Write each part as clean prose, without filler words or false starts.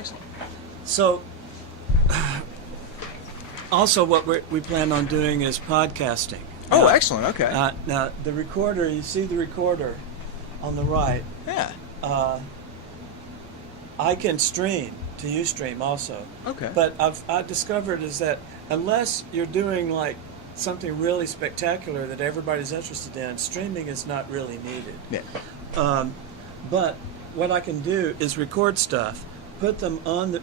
Excellent. So, also what we plan on doing is podcasting. Oh, excellent. Okay. Now, the recorder, you see the recorder on the right. Yeah. I can stream to Ustream also. Okay. But I've discovered is that unless you're doing like something really spectacular that everybody's interested in, streaming is not really needed. Yeah. But what I can do is record stuff, put them on the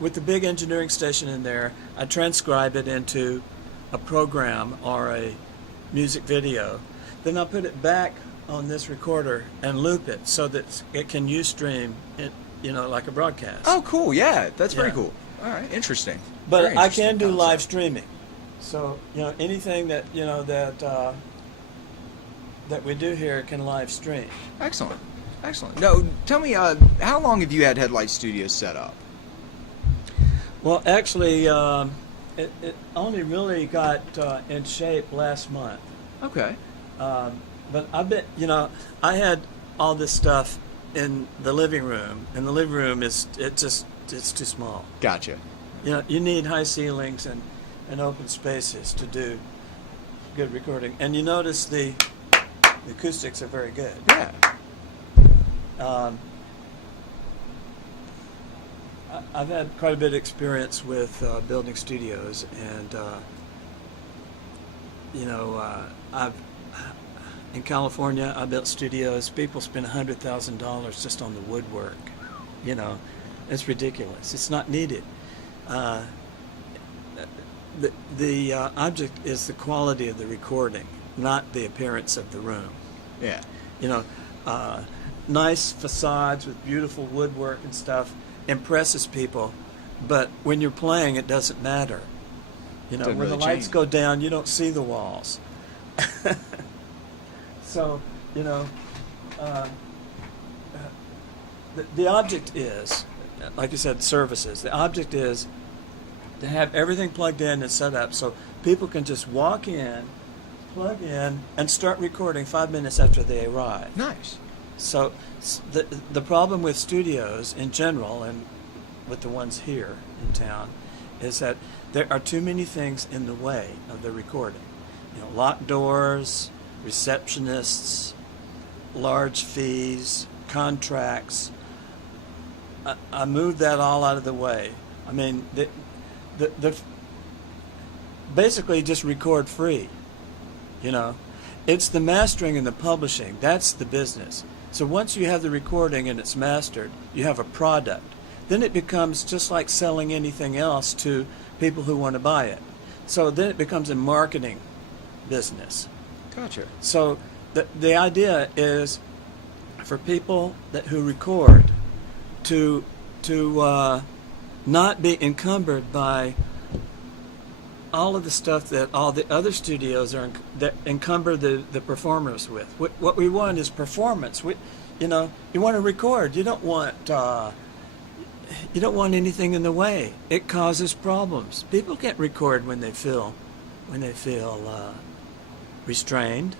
with the big engineering station in there. I transcribe it into a program or a music video. Then I'll put it back on this recorder and loop it so that it can Ustream it, like a broadcast. Oh, cool. Yeah, that's very Yeah. cool. All right, interesting. But Very I interesting can do concept. live streaming. So, anything that, that we do here can live stream. Excellent. Excellent. No, tell me, how long have you had Headlight Studios set up? Well, actually, it only really got in shape last month. Okay. But I bet, I had all this stuff in the living room, and the living room it's too small. Gotcha. You need high ceilings and open spaces to do good recording. And you notice the acoustics are very good. Yeah. I've had quite a bit of experience with building studios, and in California, I built studios. People spend $100,000 just on the woodwork. It's ridiculous. It's not needed. The object is the quality of the recording, not the appearance of the room. Yeah. Nice facades with beautiful woodwork and stuff impresses people, but when you're playing, it doesn't matter. Doesn't when really the lights change. go down, you don't see the walls. So, the object is, like you said, services. The object is to have everything plugged in and set up so people can just walk in, plug in, and start recording 5 minutes after they arrive. Nice. So the problem with studios in general, and with the ones here in town, is that there are too many things in the way of the recording. Locked doors, receptionists, large fees, contracts. I moved that all out of the way. I mean, the basically just record free. It's the mastering and the publishing. That's the business. So once you have the recording and it's mastered, you have a product. Then it becomes just like selling anything else to people who want to buy it. So then it becomes a marketing business. Gotcha. So the idea is for people who record to not be encumbered by all of the stuff that all the other studios that encumber the performers with. What we want is performance. You want to record. You don't want anything in the way. It causes problems. People can't record when they feel restrained.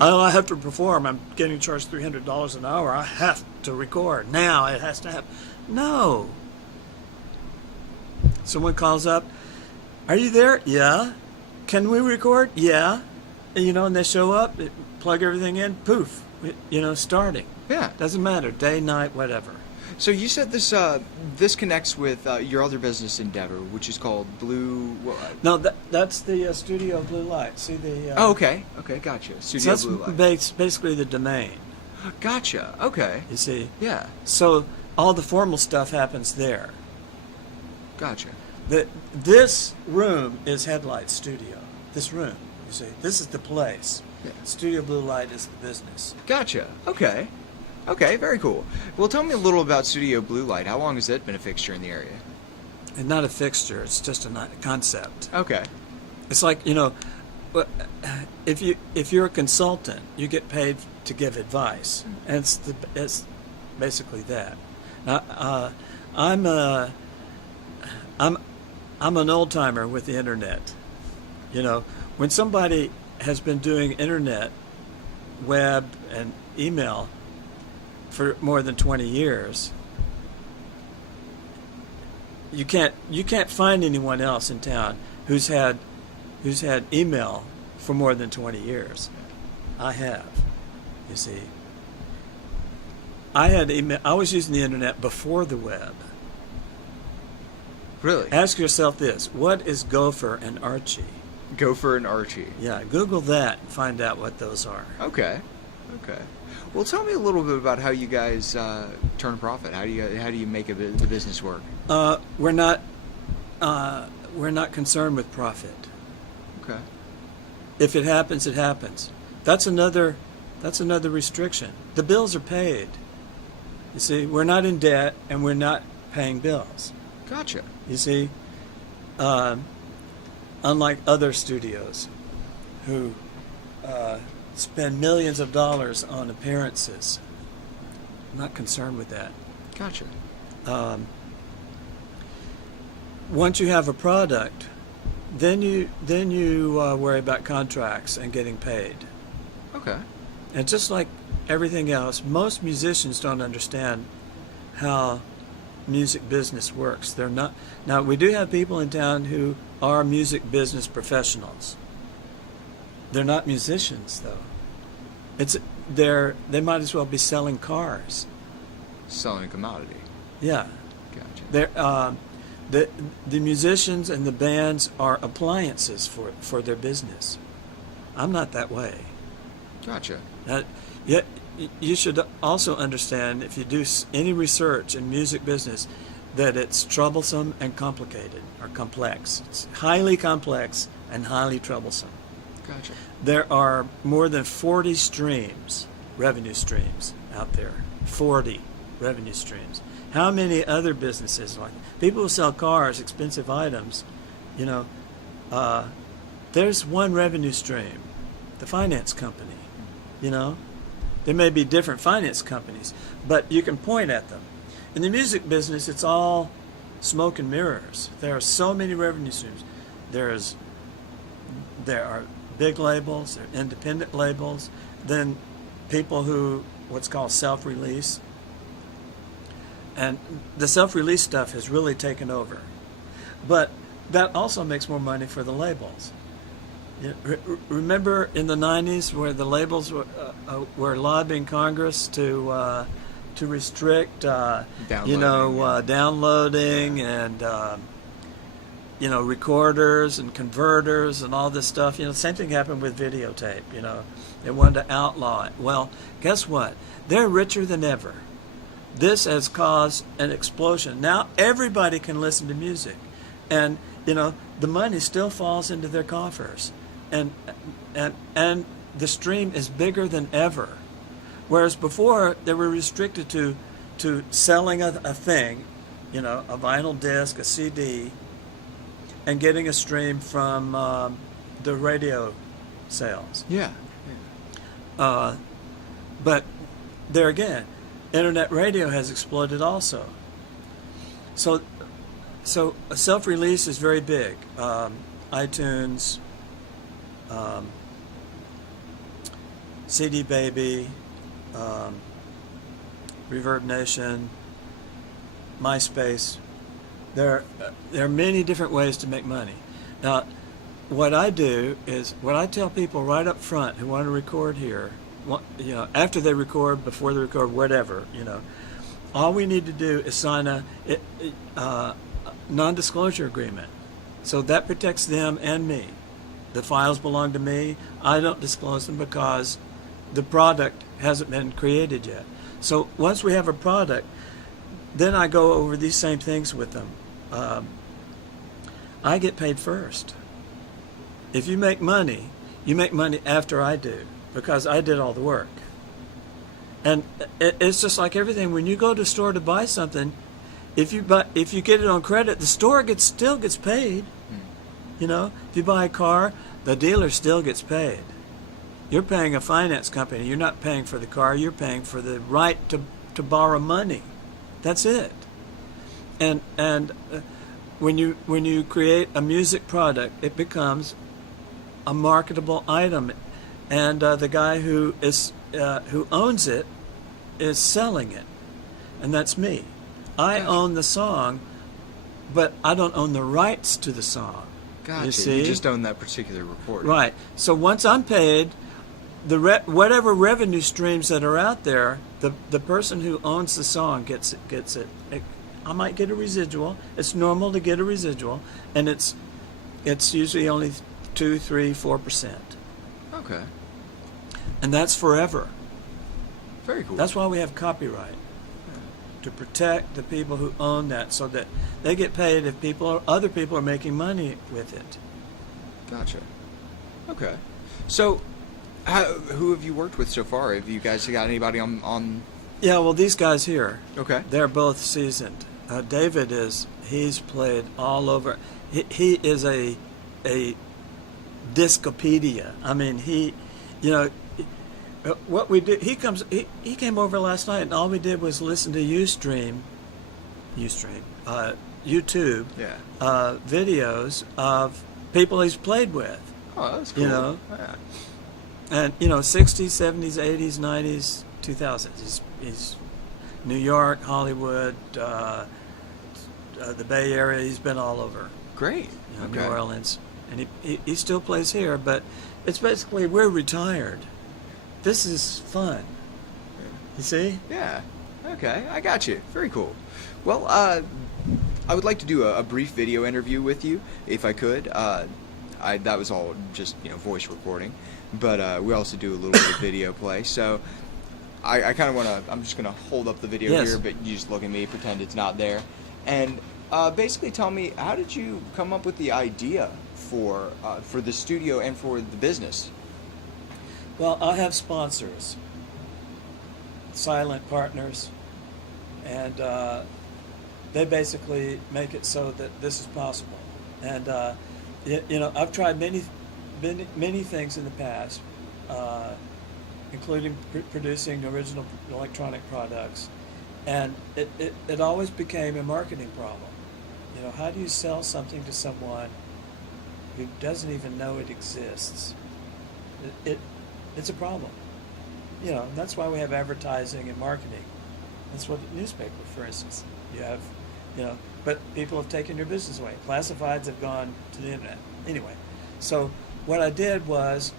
Oh, I have to perform. I'm getting charged $300 an hour. I have to record now. It has to happen. No. Someone calls up. Are you there? Yeah. Can we record? Yeah. And they show up, plug everything in, poof, starting. Yeah. Doesn't matter, day, night, whatever. So you said this connects with your other business endeavor, which is called Blue. No, that's the Studio Blue Light. See the. Oh, okay. Okay, gotcha. Studio So Blue Light. that's basically the domain. Gotcha. Okay. You see. Yeah. So all the formal stuff happens there. Gotcha. This room is Headlight Studio. This room, you see, this is the place. Yeah. Studio Blue Light is the business. Gotcha. Okay. Okay, very cool. Well, tell me a little about Studio Blue Light. How long has it been a fixture in the area? And not a fixture, it's just a concept. Okay. It's like, if you're a consultant, you get paid to give advice. And it's basically that. Now, I'm an old timer with the internet. When somebody has been doing internet, web, and email for more than 20 years, you can't find anyone else in town who's had email for more than 20 years. I have. You see, I had email. I was using the internet before the web. Really? Ask yourself this: what is Gopher and Archie? Gopher and Archie. Yeah, Google that and find out what those are. Okay. Okay. Well, tell me a little bit about how you guys turn a profit. How do you make the business work? We're not concerned with profit. Okay. If it happens, it happens. That's another restriction. The bills are paid. You see, we're not in debt and we're not paying bills. Gotcha. You see, unlike other studios who spend millions of dollars on appearances, I'm not concerned with that. Gotcha. Once you have a product, then you worry about contracts and getting paid. Okay. And just like everything else, most musicians don't understand how music business works. They're not. Now, we do have people in town who are music business professionals. They're not musicians, though. They might as well be selling cars. Selling a commodity. Yeah. Gotcha. The musicians and the bands are appliances for their business. I'm not that way. Gotcha. Yet you should also understand, if you do any research in music business, that it's troublesome and complicated, or complex. It's highly complex and highly troublesome. Gotcha. There are more than 40 revenue streams out there. 40 revenue streams. How many other businesses like people who sell cars, expensive items, there's one revenue stream, the finance company. There may be different finance companies, but you can point at them. In the music business, it's all smoke and mirrors. There are so many revenue streams. There are big labels, there are independent labels, then people who what's called self-release. And the self-release stuff has really taken over. But that also makes more money for the labels. Remember in the 90s where the labels were lobbying Congress to restrict, downloading and, recorders and converters and all this stuff. The same thing happened with videotape. They wanted to outlaw it. Well, guess what? They're richer than ever. This has caused an explosion. Now everybody can listen to music, and the money still falls into their coffers, and the stream is bigger than ever. Whereas before they were restricted to selling a thing, a vinyl disc, a CD, and getting a stream from the radio sales. Yeah. But there again, internet radio has exploded also. So a self-release is very big. iTunes, CD Baby, Reverb Nation, MySpace. There are many different ways to make money. Now, what I do is, what I tell people right up front who want to record here, after they record, before they record, whatever, all we need to do is sign a non-disclosure agreement. So that protects them and me. The files belong to me. I don't disclose them because the product hasn't been created yet. So once we have a product, then I go over these same things with them. I get paid first. If you make money after I do, because I did all the work. And it's just like everything. When you go to a store to buy something, if you get it on credit, the store still gets paid. If you buy a car, the dealer still gets paid. You're paying a finance company. You're not paying for the car. You're paying for the right to borrow money. That's it. And when you create a music product, it becomes a marketable item, and the guy who owns it is selling it, and that's me. I own the song but I don't own the rights to the song. Gotcha. You see? You just own that particular recording. Right. So once I'm paid, whatever revenue streams that are out there, the person who owns the song gets it. I might get a residual. It's normal to get a residual, and it's usually only 2, 3, 4%, Okay. and that's forever. Very cool. That's why we have copyright, to protect the people who own that, so that they get paid if other people are making money with it. Gotcha. Okay. So, who have you worked with so far? Have you guys got anybody on? Yeah, well, these guys here, Okay. they're both seasoned. David he's played all over. He is a discopedia. I mean, what we did, he came over last night, and all we did was listen to YouTube Yeah. videos of people he's played with. Oh, that's cool. You know? Yeah. And 60s, 70s, 80s, 90s, 2000s. He's New York, Hollywood, the Bay Area. He's been all over. Great. Okay. New Orleans, and he still plays here. But it's basically, we're retired. This is fun. You see? Yeah. Okay, I got you. Very cool. Well, I would like to do a brief video interview with you, if I could. That was all just voice recording, but we also do a little bit of video play. So I kind of want to. I'm just gonna hold up the video Yes. here, but you just look at me, pretend it's not there, and basically tell me, how did you come up with the idea for the studio and for the business? Well, I have sponsors, silent partners, and they basically make it so that this is possible. And I've tried many things in the past, including producing original electronic products, and it always became a marketing problem. How do you sell something to someone who doesn't even know it exists? It's a problem. That's why we have advertising and marketing. That's what the newspaper, for instance. You have, but people have taken your business away. Classifieds have gone to the internet. Anyway, so what I did was,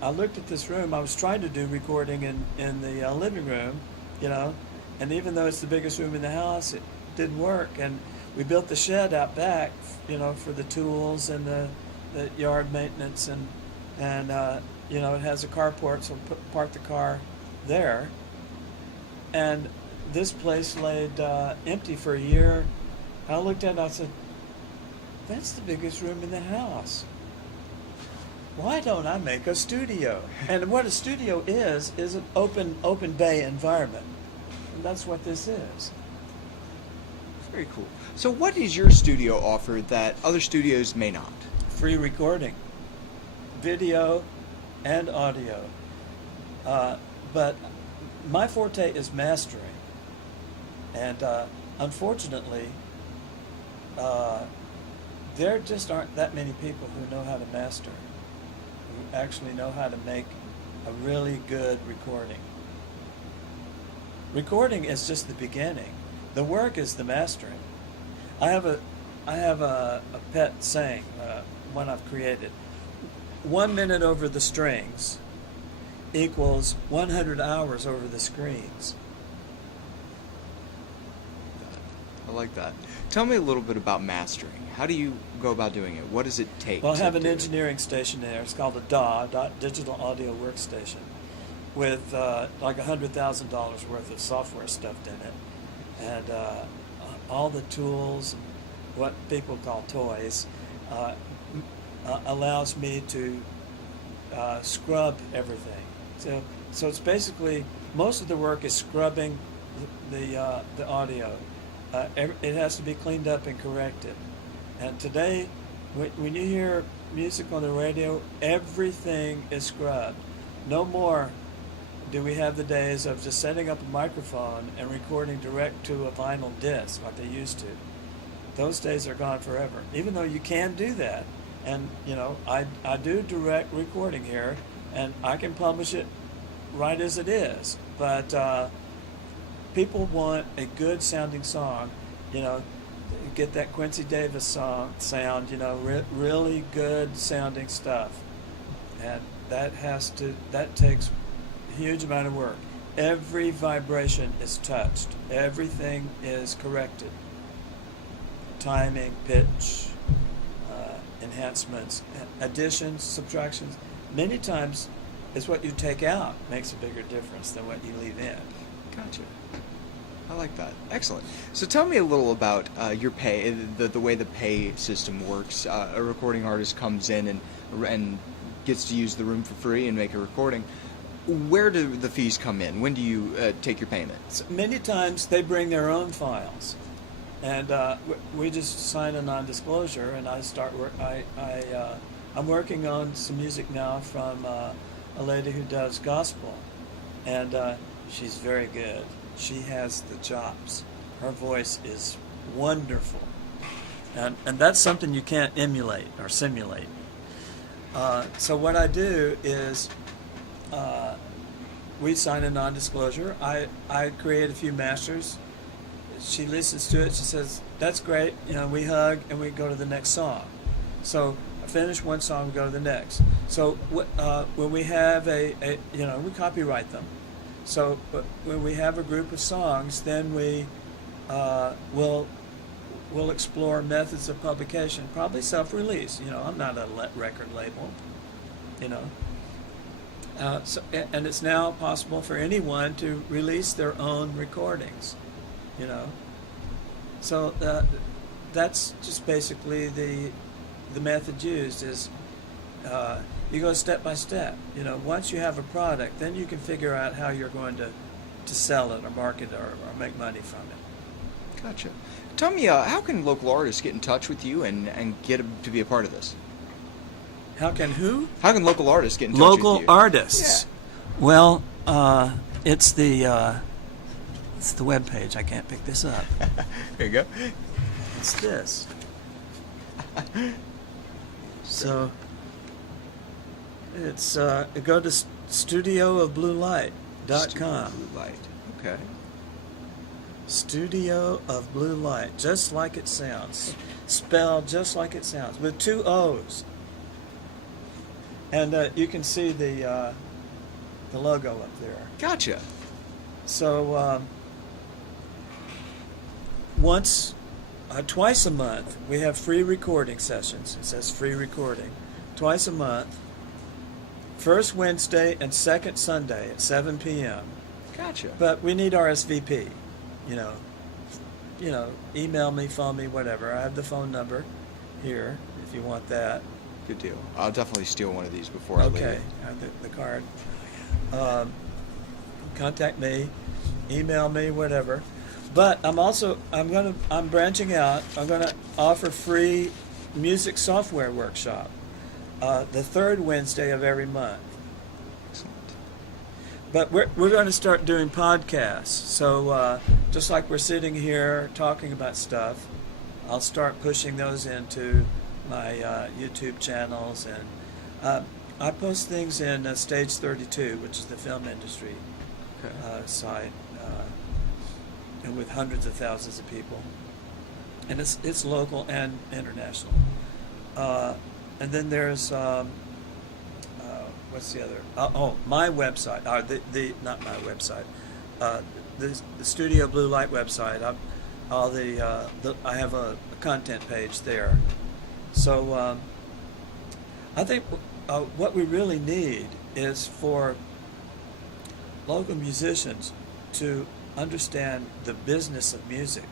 I looked at this room. I was trying to do recording in the living room, and even though it's the biggest room in the house, it didn't work. And we built the shed out back, for the tools and the yard maintenance, and it has a carport, so park the car there. And this place laid empty for a year. I looked at it and I said, that's the biggest room in the house. Why don't I make a studio? And what a studio is an open bay environment. And that's what this is. Very cool. So what does your studio offer that other studios may not? Free recording, video and audio. But my forte is mastering. And unfortunately, there just aren't that many people who know how to master, who actually know how to make a really good recording. Recording is just the beginning. The work is the mastering. I have a pet saying, one I've created. 1 minute over the strings equals 100 hours over the screens. I like that. Tell me a little bit about mastering. How do you go about doing it? What does it take? Well, I have to an do it? engineering station there. It's called a DAW, Digital Audio Workstation, with like $100,000 worth of software stuffed in it, and all the tools, what people call toys, allows me to scrub everything. So it's basically, most of the work is scrubbing the audio. It has to be cleaned up and corrected. And today, when you hear music on the radio, everything is scrubbed. No more do we have the days of just setting up a microphone and recording direct to a vinyl disc like they used to. Those days are gone forever. Even though you can do that, and I do direct recording here, and I can publish it right as it is. But people want a good sounding song. get that Quincy Davis sound, really good sounding stuff. And that takes a huge amount of work. Every vibration is touched. Everything is corrected. Timing, pitch, enhancements, additions, subtractions. Many times, it's what you take out makes a bigger difference than what you leave in. Gotcha. I like that. Excellent. So tell me a little about your pay, the way the pay system works. A recording artist comes in and gets to use the room for free and make a recording. Where do the fees come in? When do you take your payment? So many times they bring their own files, and we just sign a non-disclosure, and I start work. I'm working on some music now from a lady who does gospel, and she's very good. She has the chops. Her voice is wonderful, and that's something you can't emulate or simulate. So what I do is we sign a non-disclosure. I create a few masters. She listens to it. She says, "That's great." We hug and we go to the next song. So I finish one song, we go to the next. So when we have we copyright them. So when we have a group of songs, then we will explore methods of publication, probably self-release. I'm not a record label. And it's now possible for anyone to release their own recordings. So that's just basically the method used is you go step by step. Once you have a product, then you can figure out how you're going to sell it or market it or make money from it. Gotcha. Tell me, how can local artists get in touch with you and get to be a part of this? How can who? How can local artists get in touch with you? Local artists. Yeah. Well, it's the web page. I can't pick this up. There you go. It's this. So it's go to studioofbluelight.com. Studio of Blue Light. Okay. Studio of Blue Light, just like it sounds, spelled just like it sounds, with 2 O's. And you can see the logo up there. Gotcha. So twice a month, we have free recording sessions. It says free recording. Twice a month, first Wednesday and second Sunday at 7 p.m. Gotcha. But we need RSVP. Email me, phone me, whatever. I have the phone number here if you want that. Good deal. I'll definitely steal one of these before I leave. Okay, I have the card. Contact me, email me, whatever. But I'm branching out. I'm gonna offer free music software workshop the third Wednesday of every month. Excellent. But we're going to start doing podcasts. So just like we're sitting here talking about stuff, I'll start pushing those into my YouTube channels, and I post things in Stage 32, which is the film industry site, and with hundreds of thousands of people, and it's local and international. And then there's what's the other? My website. Not my website. The Studio Blue Light website. I have a content page there. So I think what we really need is for local musicians to understand the business of music.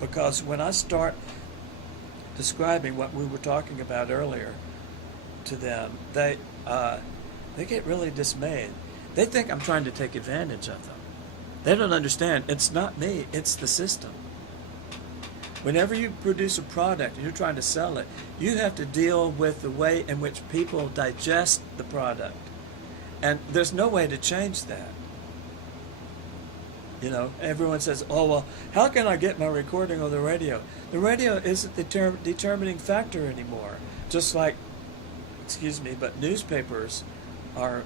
Because when I start describing what we were talking about earlier to them, they get really dismayed. They think I'm trying to take advantage of them. They don't understand. It's not me. It's the system. Whenever you produce a product and you're trying to sell it, you have to deal with the way in which people digest the product. And there's no way to change that. Everyone says, "Oh, well, how can I get my recording on the radio?" The radio isn't the determining factor anymore. Just like, but newspapers are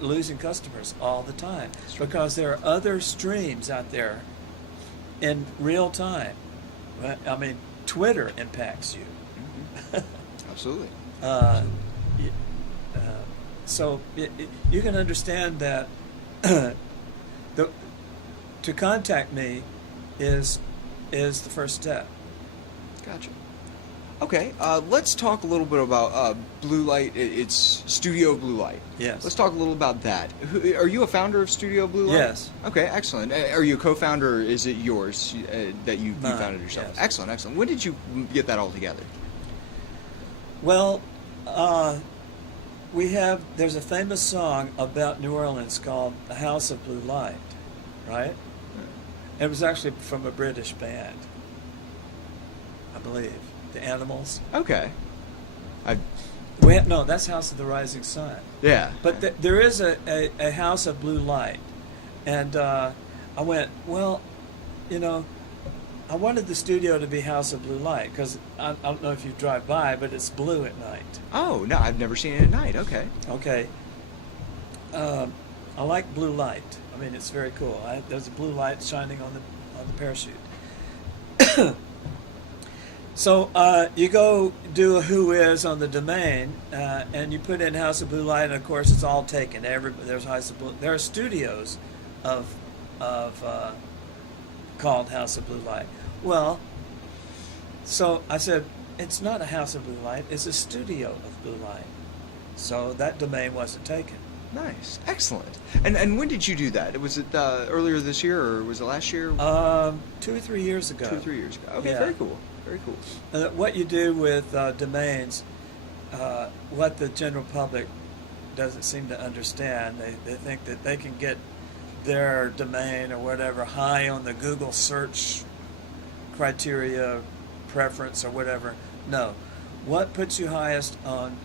losing customers all the time because there are other streams out there in real time I mean, Twitter impacts you. Absolutely. Uh, y- so you can understand that to contact me is the first step. Gotcha. Okay, let's talk a little bit about Blue Light. It's Studio Blue Light. Yes. Let's talk a little about that. Are you a founder of Studio Blue Light? Yes. Okay, excellent. Are you a co-founder, or is it yours that you Mine, founded yourself? yes. Excellent, excellent. When did you get that all together? Well, there's a famous song about New Orleans called "The House of Blue Light," right? It was actually from a British band, I believe, the Animals. Okay. No, that's House of the Rising Sun. Yeah. But there is a House of Blue Light, and I went, well, I wanted the studio to be House of Blue Light because I don't know if you drive by, but it's blue at night. Oh, no, I've never seen it at night. Okay. Okay. I like blue light. I mean, it's very cool. There's a blue light shining on the parachute. So you go do a who is on the domain, and you put in House of Blue Light, and of course it's all taken. There's House of Blue. There are studios of called House of Blue Light. Well, so I said it's not a House of Blue Light; it's a studio of blue light. So that domain wasn't taken. Nice. Excellent. And when did you do that? Was it earlier this year, or was it last year? 2 or 3 years ago. 2 or 3 years ago. Okay, Yeah. very cool. Very cool. What you do with domains, what the general public doesn't seem to understand, they think that they can get their domain or whatever high on the Google search criteria preference or whatever. No. What puts you highest on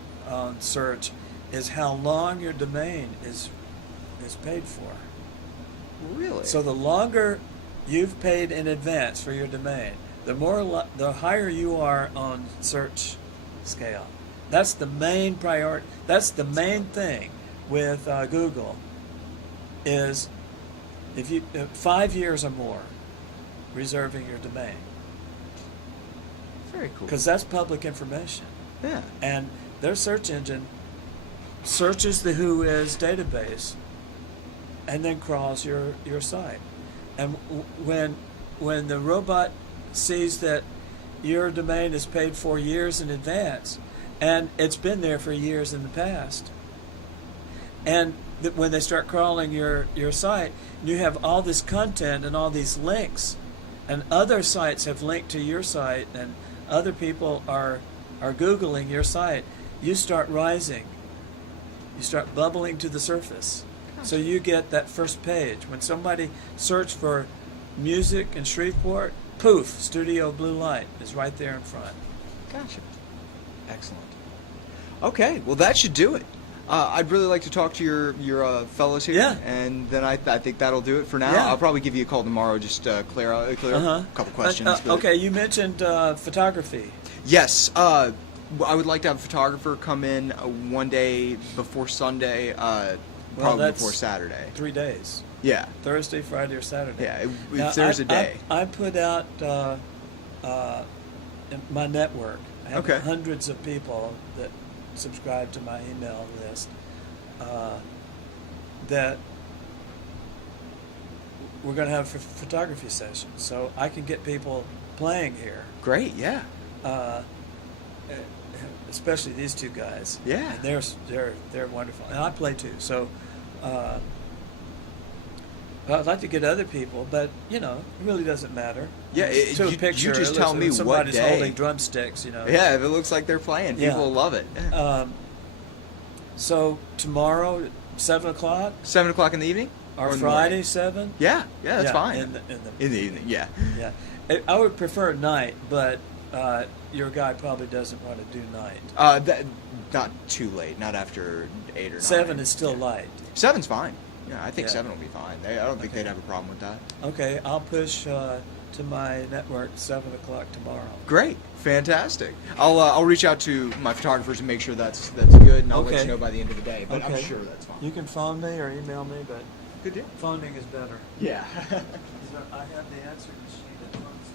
search is how long your domain is paid for. Really? So the longer you've paid in advance for your domain, the higher you are on search scale. That's the main priority. That's the main thing with Google. Is if you 5 years or more reserving your domain, very cool. because that's public information. Yeah. And their search engine searches the Who Is database and then crawls your site. And when the robot sees that your domain is paid for years in advance, and it's been there for years in the past, and when they start crawling your site, you have all this content and all these links, and other sites have linked to your site, and other people are Googling your site, you start rising. You start bubbling to the surface. So you get that first page. When somebody searched for music in Shreveport, poof, Studio Blue Light is right there in front. Gotcha. Excellent. Okay, well that should do it. I'd really like to talk to your fellows here, Yeah. and then I think that'll do it for now. Yeah. I'll probably give you a call tomorrow just to clear up a couple questions. but- Okay, you mentioned photography. Yes, I would like to have a photographer come in one day before Sunday, probably that's before Saturday. 3 days. Yeah, Thursday, Friday, or Saturday. yeah. Now, If there's a day. I put out in my network. I have Okay. hundreds of people that subscribe to my email list that we're going to have photography sessions. So I can get people playing here, Great, yeah. especially these two guys. Yeah. And they're wonderful, and I play too. So I'd like to get other people, but it really doesn't matter. Yeah, To a you picture, just tell me what somebody's day. holding drumsticks. Yeah, if it looks like they're playing, Yeah. people will love it. So tomorrow, 7:00, 7 o'clock in the evening? or in the Friday, morning? 7. Yeah, that's fine. In the In the evening, yeah. yeah. I would prefer night, but your guy probably doesn't want to do night. Not too late, not after 8 or 9. 7 is still Yeah. light. 7's fine. Yeah, I think Yeah. 7 will be fine. I don't think they'd have a problem with that. Okay, I'll push to my network 7:00 tomorrow. Great, fantastic. I'll reach out to my photographers and make sure that's good, and I'll let Okay. you know by the end of the day. But I'm Okay. sure that's fine. You can phone me or email me, but Good deal. phoning is better. Yeah. I have the answer machine at once.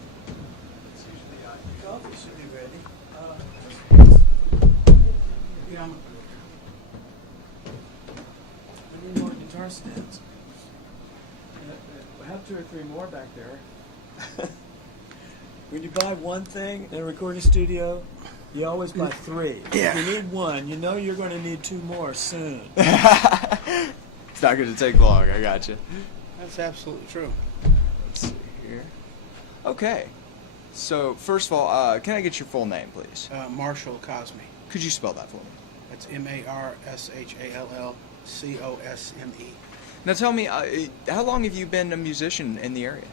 It's usually coffee should be ready. Yeah, I need more guitar stands. I have 2 or 3 more back there. When you buy one thing in a recording studio, you always buy 3. Yeah. If you need 1, you know you're going to need 2 more soon. It's not going to take long. I got you. That's absolutely true. Let's see here. Okay. So, first of all, can I get your full name, please? Marshall Cosme. Could you spell that for me? That's Marshallcosme. Now tell me, how long have you been a musician in the area?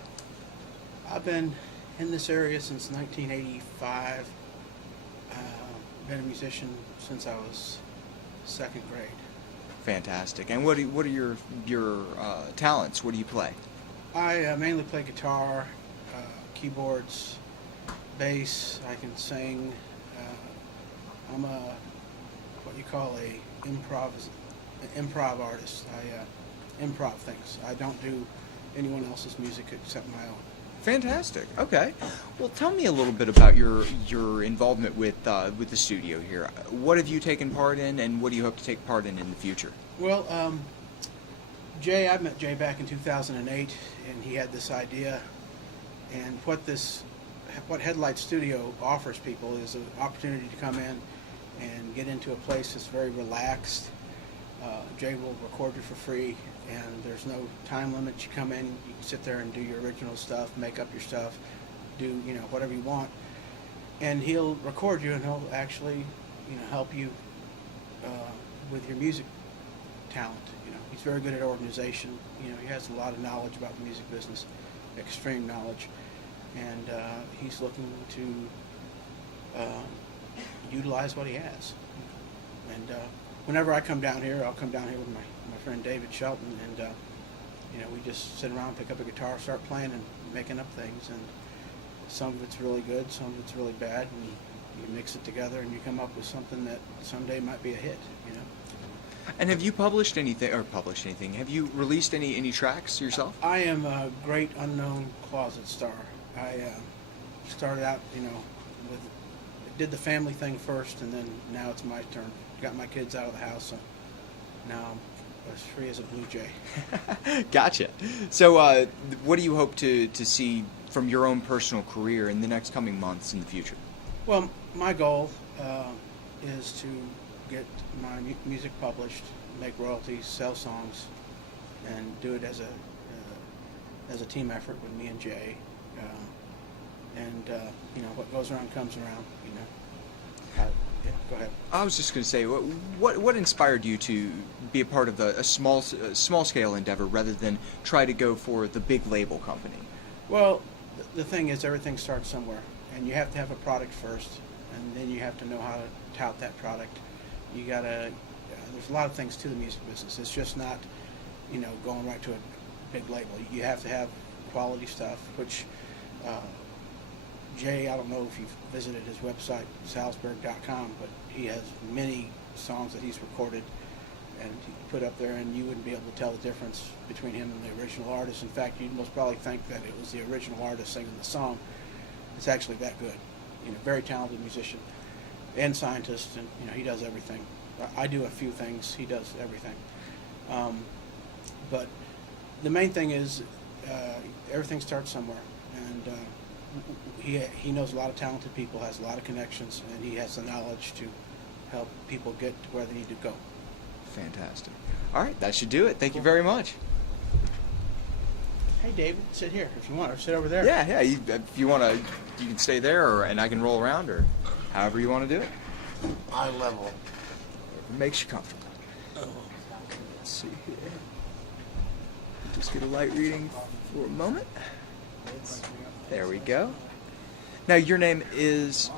I've been in this area since 1985. Been a musician since I was 2nd grade. Fantastic. And what are your talents? What do you play? I mainly play guitar, keyboards, bass. I can sing. I'm what you call a improv artist. I improv things. I don't do anyone else's music except my own. Fantastic. Okay. Well, tell me a little bit about your involvement with the studio here. What have you taken part in, and what do you hope to take part in the future? Well, I met Jay back in 2008, and he had this idea. And what Headlight Studio offers people is an opportunity to come in and get into a place that's very relaxed. Jay will record you for free, and there's no time limit. You come in, you can sit there and do your original stuff, make up your stuff, do whatever you want, and he'll record you, and he'll actually help you with your music talent. He's very good at organization. He has a lot of knowledge about the music business, extreme knowledge, and he's looking to utilize what he has. And whenever I come down here, I'll come down here with my friend David Shelton, and we just sit around, pick up a guitar, start playing and making up things. And some of it's really good, some of it's really bad, and you mix it together and you come up with something that someday might be a hit. And have you published anything? Have you released any tracks yourself? I am a great unknown closet star. I started out, did the family thing first, and then now it's my turn. Got my kids out of the house, so now I'm as free as a blue jay. Gotcha. So, what do you hope to see from your own personal career in the next coming months in the future? Well, my goal is to get my music published, make royalties, sell songs, and do it as a team effort with me and Jay. What goes around comes around. Yeah, go ahead. I was just going to say, what inspired you to be a part of a small scale endeavor rather than try to go for the big label company? Well, the thing is, everything starts somewhere, and you have to have a product first, and then you have to know how to tout that product. You gotta. There's a lot of things to the music business. It's just not, going right to a big label. You have to have quality stuff, which Jay, I don't know if you've visited his website, Salsburg.com, but he has many songs that he's recorded and he put up there, and you wouldn't be able to tell the difference between him and the original artist. In fact, you'd most probably think that it was the original artist singing the song. It's actually that good. Very talented musician and scientist, and he does everything. I do a few things, he does everything. But the main thing is everything starts somewhere, and he knows a lot of talented people, has a lot of connections, and he has the knowledge to help people get to where they need to go. Fantastic. All right, that should do it. Thank you very much. Hey, David, sit here if you want, or sit over there. Yeah. If you want to, you can stay there, and I can roll around, or however you want to do it. Eye level. Whatever makes you comfortable. Let's see here. Just get a light reading for a moment. There we go. Now, your name is?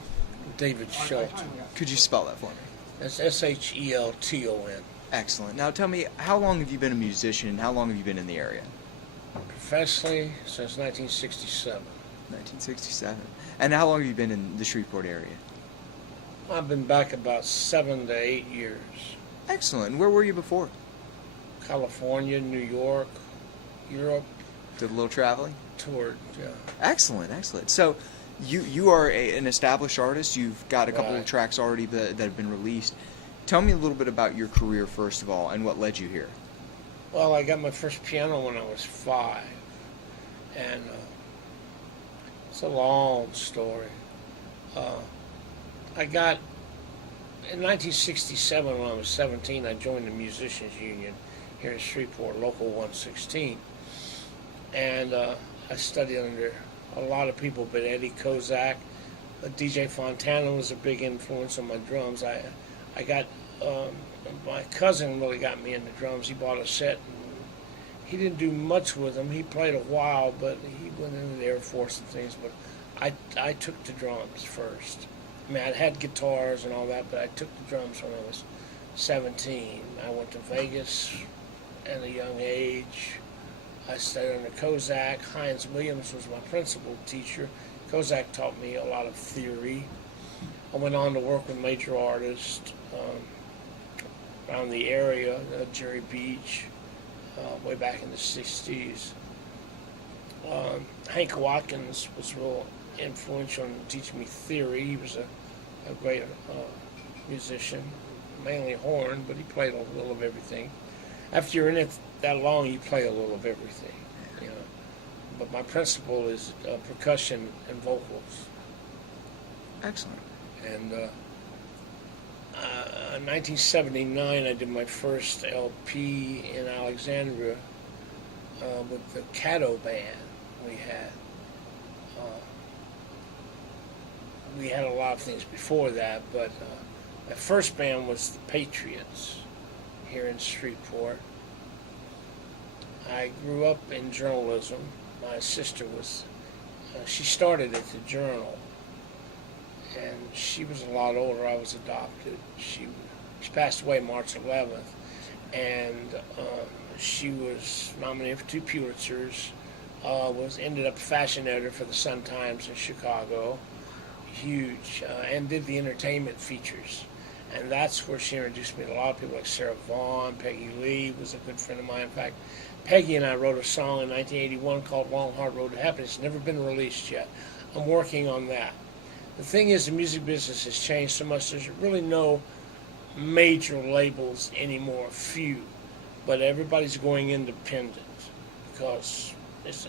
David Shelton. Could you spell that for me? That's Shelton. Excellent. Now, tell me, how long have you been a musician, and how long have you been in the area? Professionally, since 1967. 1967. And how long have you been in the Shreveport area? I've been back about 7 to 8 years. Excellent. Where were you before? California, New York, Europe. Did a little traveling? Toured, yeah. Excellent. So, You are an established artist. You've got a couple of Right. tracks already that have been released. Tell me a little bit about your career first of all, and what led you here. Well, I got my first piano when I was 5, and it's a long story. I got in 1967 when I was 17. I joined the Musicians Union here in Shreveport, Local 116, and I studied under a lot of people, but Eddie Kozak, DJ Fontana was a big influence on my drums. I got my cousin really got me into drums. He bought a set. And he didn't do much with them. He played a while, but he went into the Air Force and things. But I took to drums first. I mean, I had guitars and all that, but I took the drums when I was 17. I went to Vegas at a young age. I studied under Kozak. Hines Williams was my principal teacher. Kozak taught me a lot of theory. I went on to work with major artists around the area, Jerry Beach, way back in the 60s. Hank Watkins was real influential in teaching me theory. He was a great musician, mainly horn, but he played a little of everything. After you're in it that long, you play a little of everything, you know. But my principal is percussion and vocals. Excellent. And in 1979, I did my first LP in Alexandria with the Caddo band we had. We had a lot of things before that, but my first band was the Patriots here in Shreveport. I grew up in journalism. My sister was, she started at the Journal, and she was a lot older. I was adopted. She passed away March 11th, and she was nominated for 2 Pulitzers. Ended up fashion editor for the Sun Times in Chicago, huge, and did the entertainment features. And that's where she introduced me to a lot of people like Sarah Vaughan. Peggy Lee was a good friend of mine. In fact, Peggy and I wrote a song in 1981 called Long Hard Road to Happiness. It's never been released yet. I'm working on that. The thing is, the music business has changed so much. There's really no major labels anymore, few. But everybody's going independent because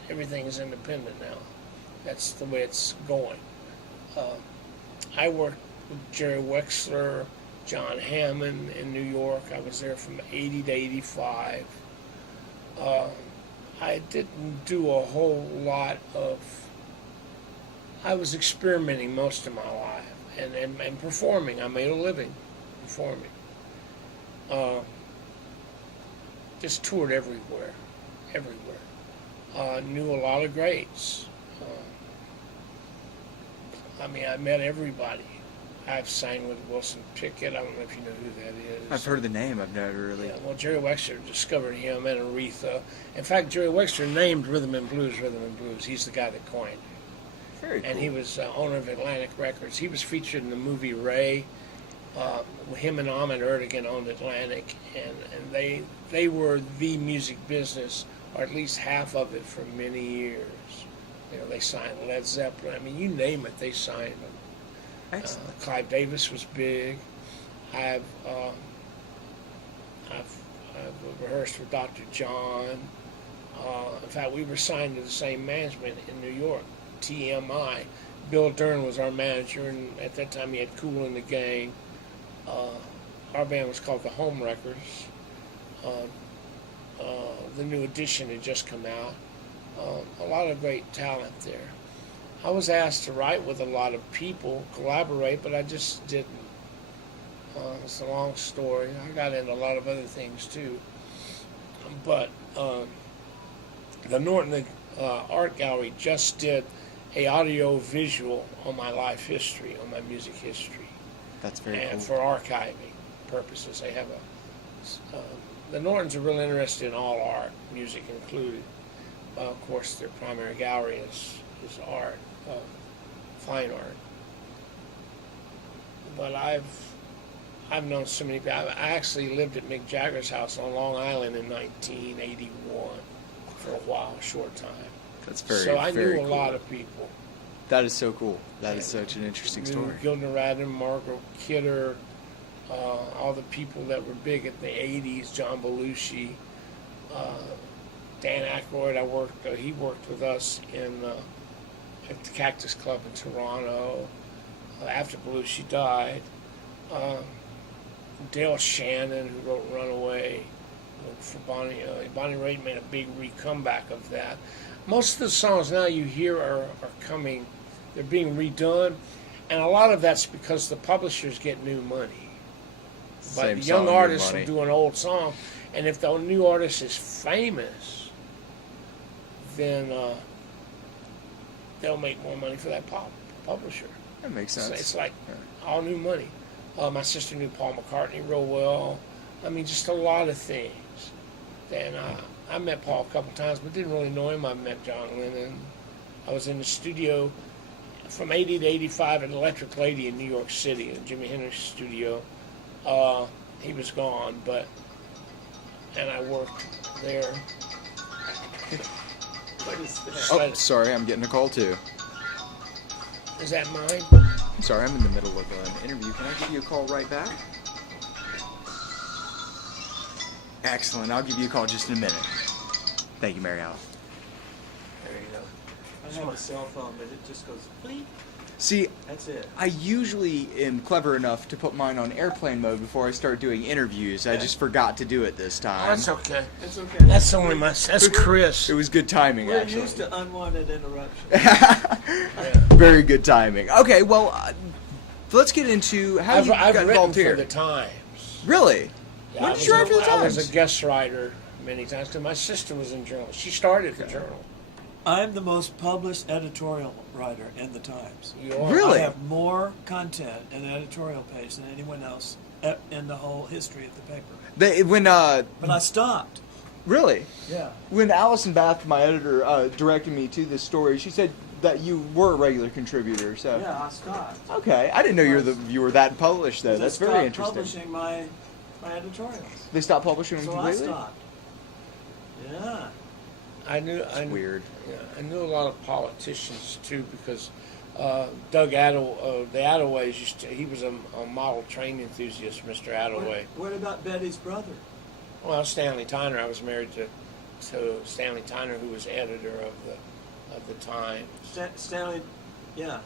everything is independent now. That's the way it's going. I worked with Jerry Wexler, John Hammond in New York. I was there from 80 to 85. I didn't do a whole lot of... I was experimenting most of my life and performing. I made a living performing. Just toured everywhere. Knew a lot of greats. I met everybody. I've sang with Wilson Pickett. I don't know if you know who that is. I've heard the name. I've never really. Yeah, well, Jerry Wexler discovered him and Aretha. In fact, Jerry Wexler named Rhythm and Blues. He's the guy that coined it. Very cool. And he was owner of Atlantic Records. He was featured in the movie Ray. Him and Ahmet Ertegun owned Atlantic, and they were the music business, or at least half of it, for many years. You know, they signed Led Zeppelin. I mean, you name it, they signed them. Excellent. Clive Davis was big. I've rehearsed with Dr. John. In fact, we were signed to the same management in New York, TMI. Bill Dern was our manager, and at that time he had Kool and the Gang. Our band was called the Home Wreckers. The New Edition had just come out. A lot of great talent there. I was asked to write with a lot of people, collaborate, but I just didn't. It's a long story. I got into a lot of other things too. But the Norton Art Gallery just did a audio visual on my life history, on my music history. That's very And cool. for archiving purposes, they have the Nortons are really interested in all art, music included. Of course, their primary gallery is art, fine art. But I've known so many people. I actually lived at Mick Jagger's house on Long Island in 1981 for a while, a short time. That's very. So I very knew a cool. lot of people. That is so cool. That is such an interesting story. Gilda Radin, Margot Kidder, all the people that were big at the 80s, John Belushi, Dan Aykroyd. He worked with us at the Cactus Club in Toronto after Belushi died. Dale Shannon, who wrote Runaway for Bonnie. Bonnie Raitt made a big comeback of that. Most of the songs now you hear are coming, they're being redone, and a lot of that's because the publishers get new money. But Same the young song, new artists money. will do an old song, and if the new artist is famous, then they'll make more money for that publisher. That makes So sense. it's like all new money. My sister knew Paul McCartney real well. I mean, just a lot of things. And I met Paul a couple times, but didn't really know him. I met John Lennon. I was in the studio from 80 to 85 at Electric Lady in New York City, in Jimi Hendrix studio. He was gone, and I worked there. What is that? Oh, sorry, I'm getting a call too. Is that mine? I'm sorry, I'm in the middle of an interview. Can I give you a call right back? Excellent. I'll give you a call just in a minute. Thank you, Mary Alice. There you go. I have a cell phone, but it just goes bleep. See, That's it. I usually am clever enough to put mine on airplane mode before I start doing interviews. I just forgot to do it this time. That's okay. It's okay. That's only that's Chris. It was good timing, We're actually. used to unwanted interruptions. Yeah. Very good timing. Okay, well, let's get into how I've you got written involved for here. the Times. Really? Yeah, When I did was you write for the I was Times? a guest writer many times because my sister was in journalism. She started the journal. I'm the most published editorial writer in the Times. You are. Really? I have more content in the editorial page than anyone else in the whole history of the paper. But I stopped. Really? Yeah. When Allison Bath, my editor, directed me to this story, she said that you were a regular contributor. So Yeah, I stopped. okay, I didn't know you were that published though. That's I very stopped interesting. publishing my editorials. They stopped publishing them So completely. I stopped. Yeah. I knew. Weird. Yeah, I knew a lot of politicians too because Doug the Attaways he was a model train enthusiast, Mr. Attaway. What about Betty's brother? Well, Stanley Tyner. I was married to Stanley Tyner, who was editor of the Times. Stanley, yeah.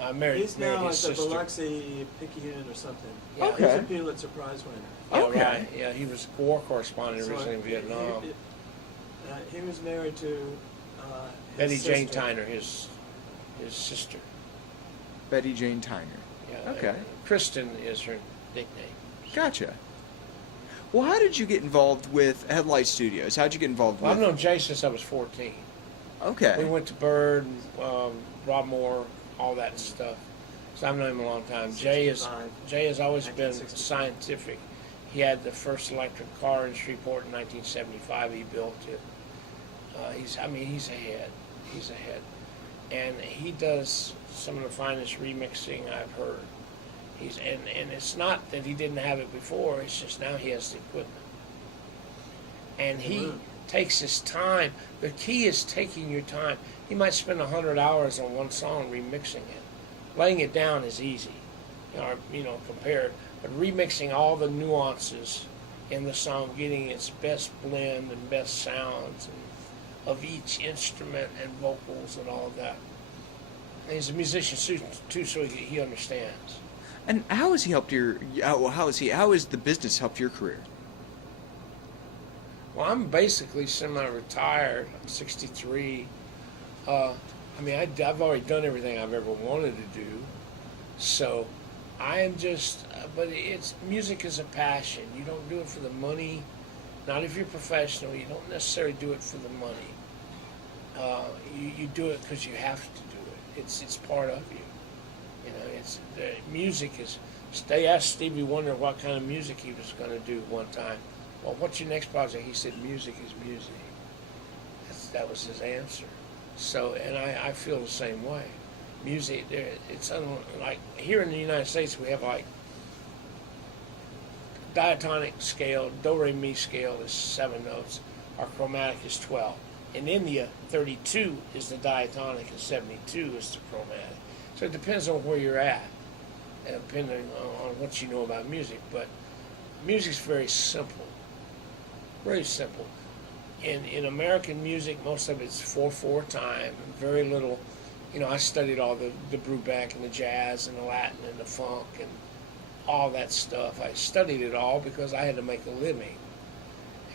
I married He's now at his the sister. Biloxi Picayune or something. Yeah, Okay. He's a Pulitzer Prize winner. Yeah, Okay. right. Yeah, he was a war correspondent So originally in Vietnam. He was married to his Betty Jane sister. Tyner, his sister. Betty Jane Tyner. Yeah. Okay. Kristen is her nickname. Gotcha. Well, how did you get involved with Headlight Studios? How'd you get involved Well, I've with? known Jay since I was 14. Okay. We went to Bird, Rob Moore, all that stuff. So I've known him a long time. Jay has always been 1965. scientific. He had the first electric car in Shreveport in 1975. He built it. He's ahead. He's ahead. And he does some of the finest remixing I've heard. And it's not that he didn't have it before, it's just now he has the equipment. And he takes his time. The key is taking your time. He might spend 100 hours on one song remixing it. Laying it down is easy, compared. But remixing all the nuances in the song, getting its best blend and best sounds of each instrument and vocals and all of that. And he's a musician too, so he understands. And how has he helped how has the business helped your career? Well, I'm basically semi-retired. I'm 63. I've already done everything I've ever wanted to do. So I am just, music is a passion. You don't do it for the money. Not if you're professional. You don't necessarily do it for the money. You do it because you have to do it. It's part of you. Music is. They asked Stevie Wonder what kind of music he was going to do one time. Well, what's your next project? He said, music is music. That was his answer. So, and I feel the same way. Music, it's like here in the United States, we have like diatonic scale, do re mi scale is 7 notes. Our chromatic is 12. In India, 32 is the diatonic and 72 is the chromatic. So it depends on where you're at, and depending on what you know about music. But music's very simple, very simple. In American music, most of it's 4/4 time, very little. You know, I studied all the Brubeck and the jazz and the Latin and the funk and all that stuff. I studied it all because I had to make a living.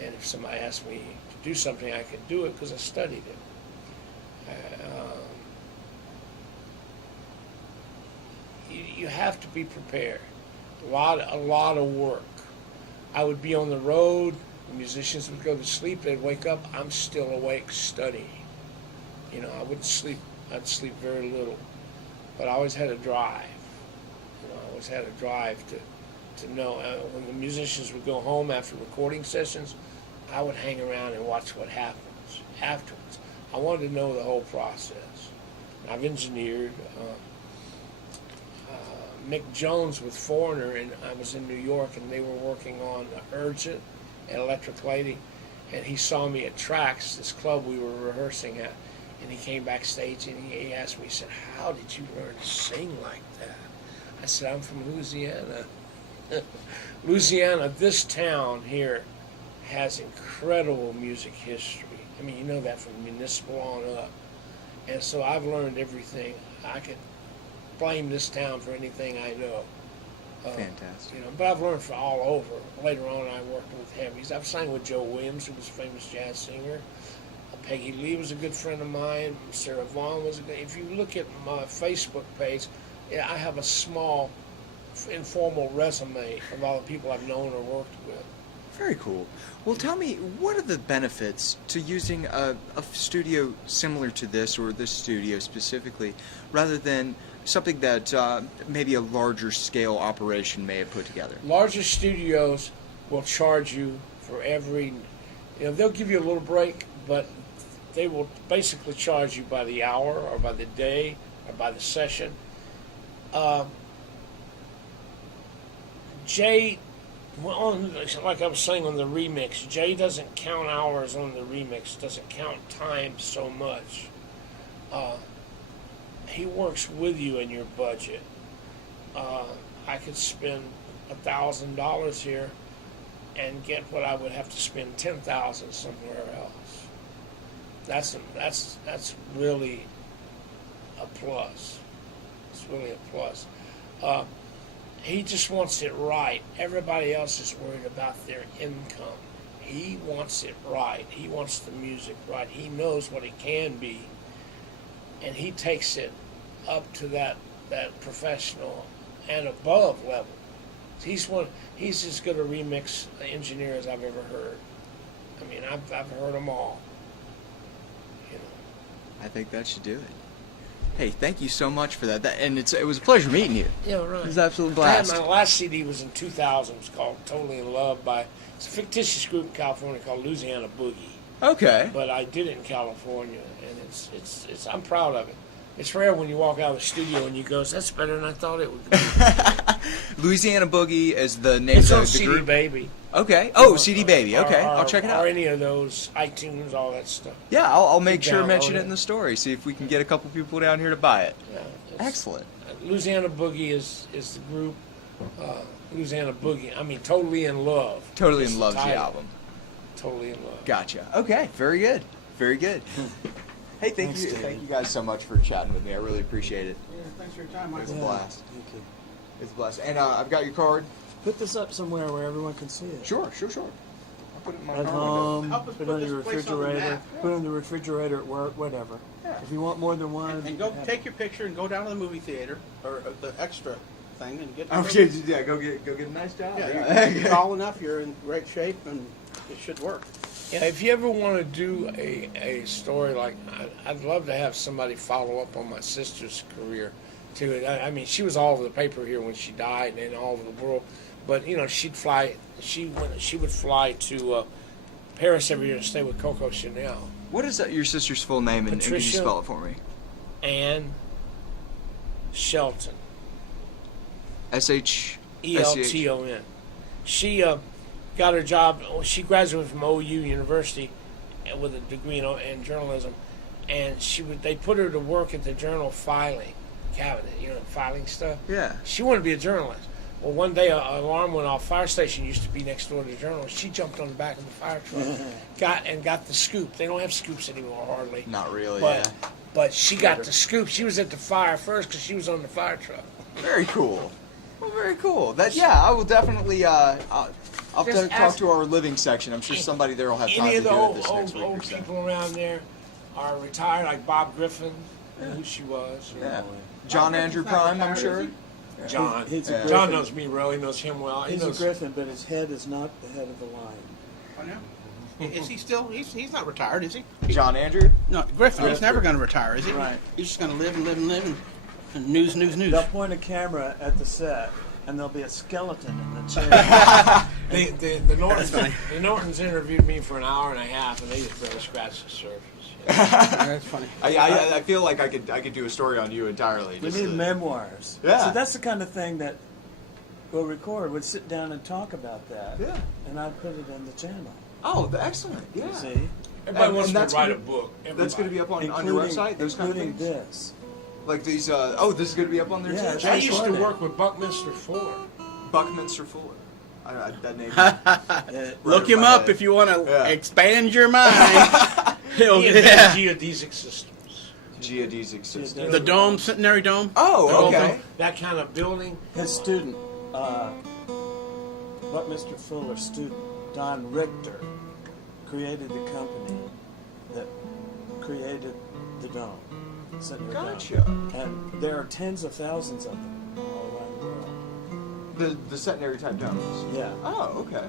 And if somebody asked me to do something, I could do it because I studied it. You have to be prepared. A lot of work. I would be on the road. The musicians would go to sleep. They'd wake up. I'm still awake studying. You know, I wouldn't sleep. I'd sleep very little. But I always had a drive. You know, I always had a drive to know. When the musicians would go home after recording sessions, I would hang around and watch what happens afterwards. I wanted to know the whole process. I've engineered. Mick Jones with Foreigner, and I was in New York, and they were working on Urgent and Electric Lady, and he saw me at Trax, this club we were rehearsing at, and he came backstage and he asked me, he said, "How did you learn to sing like that?" I said, "I'm from Louisiana." Louisiana, this town here, has incredible music history. I mean, you know that from municipal on up. And so I've learned everything. I could blame this town for anything I know. Fantastic. You know, but I've learned from all over. Later on, I worked with heavies. I've sang with Joe Williams, who was a famous jazz singer. Peggy Lee was a good friend of mine. Sarah Vaughan was a good. If you look at my Facebook page, yeah, I have a small, informal resume of all the people I've known or worked with. Very cool. Well, tell me, what are the benefits to using a studio similar to this, or this studio specifically, rather than something that maybe a larger scale operation may have put together? Larger studios will charge you for every, you know, they'll give you a little break, but they will basically charge you by the hour or by the day or by the session. Jay, like I was saying on the remix, Jay doesn't count hours on the remix, doesn't count time so much. He works with you in your budget. I could spend $1,000 here and get what I would have to spend $10,000 somewhere else. That's really a plus. It's really a plus. He just wants it right. Everybody else is worried about their income. He wants it right. He wants the music right. He knows what it can be, and he takes it up to that professional and above level. He's as good a remix engineer as I've ever heard. I mean, I've heard them all. You know. I think that should do it. Hey, thank you so much for that. And it was a pleasure meeting you. Yeah, right. It was an absolute blast. My last CD was in 2000. It was called Totally in Love it's a fictitious group in California called Louisiana Boogie. Okay. But I did it in California, and it's I'm proud of it. It's rare when you walk out of the studio and you go, "That's better than I thought it would be." Louisiana Boogie is the name It's of on the CD group. Baby. Okay. Oh, CD Baby. Okay, Or I'll check it out. Or any of those, iTunes, all that stuff. Yeah, I'll make sure to download mention it it. in the story. See if we can get a couple people down here to buy it. Yeah, Excellent. Louisiana Boogie is the group. Louisiana Boogie. I mean, Totally in Love. Totally is in the Love's the title. album. Totally in Love. Gotcha. Okay. Very good. Very good. Hey, Thanks, thank David. you guys so much for chatting with me. I really appreciate it. Yeah, thanks for your time, It was a Michael. blast. Thank you. It's a blast. And I've got your card. Put this up somewhere where everyone can see it. Sure. I'll put it in my At car home, Help us put it put on this your place on the refrigerator, map. put it on the refrigerator at work, whatever. Yeah. If you want more than one, And go have take it. your picture and go down to the movie theater or the extra thing and get. Okay, yeah, go get a nice job. Yeah, you're tall enough. You're in great shape, and it should work. Yeah, if you ever want to do a story like, I'd love to have somebody follow up on my sister's career too. I mean, she was all over the paper here when she died and all over the world. But you know, she would fly to Paris every year to stay with Coco Chanel. What is your sister's full name, and can you Patricia. spell it for me? And Shelton, S-H... Elton. She got her job. She graduated from OU University with a degree in journalism, and they put her to work at the Journal filing cabinet, filing stuff. Yeah. She wanted to be a journalist. Well, one day an alarm went off. Fire station used to be next door to the Journal. She jumped on the back of the fire truck, got the scoop. They don't have scoops anymore hardly. Not really. But she got the scoop. She was at the fire first because she was on the fire truck. Very cool. Well, very cool. I will definitely. I'll have to talk to our living section. I'm sure somebody there will have time Any to of the do it old, this next week or old so. people around there are retired, like Bob Griffin, who she was. Yeah. John Andrew Prime, I'm sure. John. He's a Yeah. Griffin. John knows me well. He knows him well. He's a Griffin, but his head is not the head of the lion. Oh, no? Is he still? He's not retired, is he? John Andrew? No, Griffin. He's never going to retire, is he? Right. He's just going to live and live and live and news. They'll point a camera at the set, and there'll be a skeleton in the chair. The Nortons interviewed me for an hour and a half, and they just barely scratched the surface. That's funny. I feel like I could do a story on you entirely. We need memoirs. Yeah. So that's the kind of thing that Go Record would sit down and talk about that. Yeah. And I'd put it in the channel. Oh, excellent. Yeah. You see? Everybody wants and to that's write gonna- a book. That's going to be up on your website. Those kind of including things. this. Like these. This is going to be up on there Yeah, too. it's I used to funny. work with Buckminster Fuller. Buckminster Fuller. That name. Look him up if you want to expand your mind. He invented geodesic systems. Geodesic system. The dome, Centenary Dome. Oh, okay. That kind of building. His student, Buckminster Fuller's student, Don Richter, created the company that created the dome. Centenary Gotcha. Dome. And there are tens of thousands of them all around the world. The centenary type domes. Yeah. Oh, okay.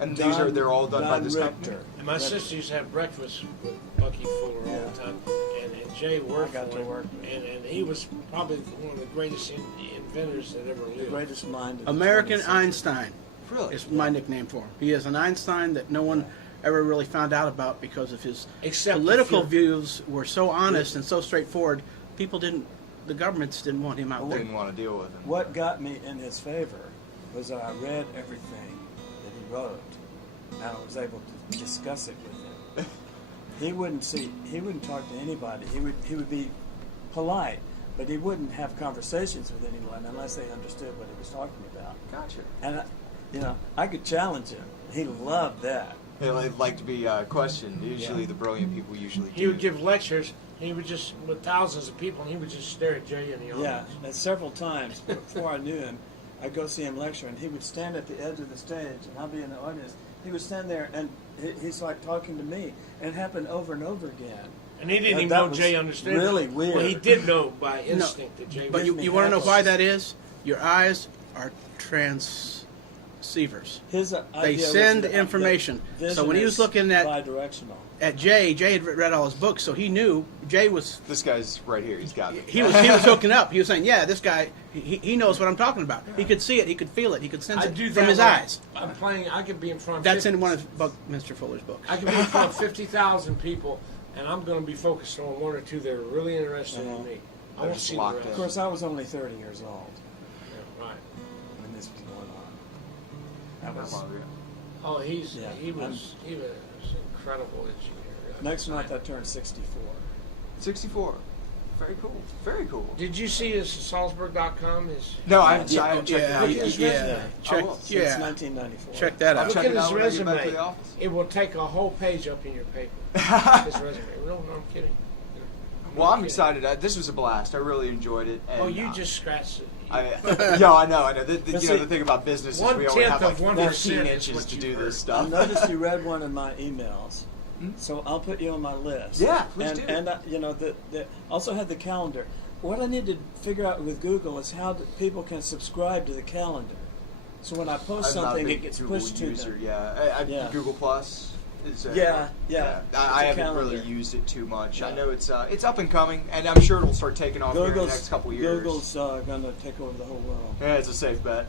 And Don- they're all done by Don this Richter. company. And my sister used to have breakfast with Bucky Fuller all the time. And Jay worked I got for to him. work. And he was probably one of the greatest inventors that ever The lived. greatest mind of the American 20th century. Einstein Really? is my nickname for him. He is an Einstein that no one ever really found out about because of his Except political if you're- views were so honest and so straightforward. The governments didn't want him out there. Didn't want to deal with him. What got me in his favor was that I read everything that he wrote, and I was able to discuss it with him. He wouldn't talk to anybody. He would be polite, but he wouldn't have conversations with anyone unless they understood what he was talking about. Gotcha. And I could challenge him. He loved that. They like to be questioned. Usually, the brilliant people usually He do. would give lectures. He would just, with thousands of people, and he would just stare at Jay in the Yeah, audience. and several times before I knew him, I'd go see him lecture, and he would stand at the edge of the stage, and I'd be in the audience. He would stand there, and he's like talking to me, and it happened over and over again. And he didn't And even that know was Jay understood. really it. weird. Well, he did know by instinct that Jay But was. you want to know why that is? Your eyes are transceivers. His They idea send was that information. vision So when he was is looking at bidirectional. Jay had read all his books, so he knew Jay was. This guy's right here. He's got it. He was hooking up. He was saying, "Yeah, this guy, he knows what I'm talking about. He could see it, he could feel it, he could sense I it do from that his when eyes." I'm playing. I could be in front of. That's 50 in one of Buckminster Fuller's books. I could be in front of 50,000 people, and I'm going to be focused on one or two that are really interested in me. I won't just see the locked rest. in. Of course, I was only 30 years old Yeah, right. when this was going on. That was Oh, he Yeah, was incredible engineer. next month. I turned 64. 64. Very cool. Very cool. Did you see his Salsburg.com? No, I haven't checked it Yeah, out. Look at his resume. Check, I will. Since yeah, 1994. check that I'll out. Look check at it his out when I get back to resume. the office. It will take a whole page up in your paper. His resume. No, I'm kidding. Well, I'm kidding. excited. This was a blast. I really enjoyed it. And, Oh, you just scratched it. Yeah, I know. The see, thing about business is we only 1/10 have like of 1% 15 is inches what to you do heard. this I stuff. noticed you read one of my emails, so I'll put you on my list. Yeah, please and, do. And also had the calendar. What I need to figure out with Google is how people can subscribe to the calendar. So when I post I'm not a something, big it gets Google pushed to user. them. Yeah, Yeah. Google Plus. Is, Yeah. I It's a haven't really calendar. used it too much. I Yeah. know it's up and coming, and I'm sure it'll start taking off here in the next couple years. Google's going to take over the whole world. Yeah, it's a safe bet.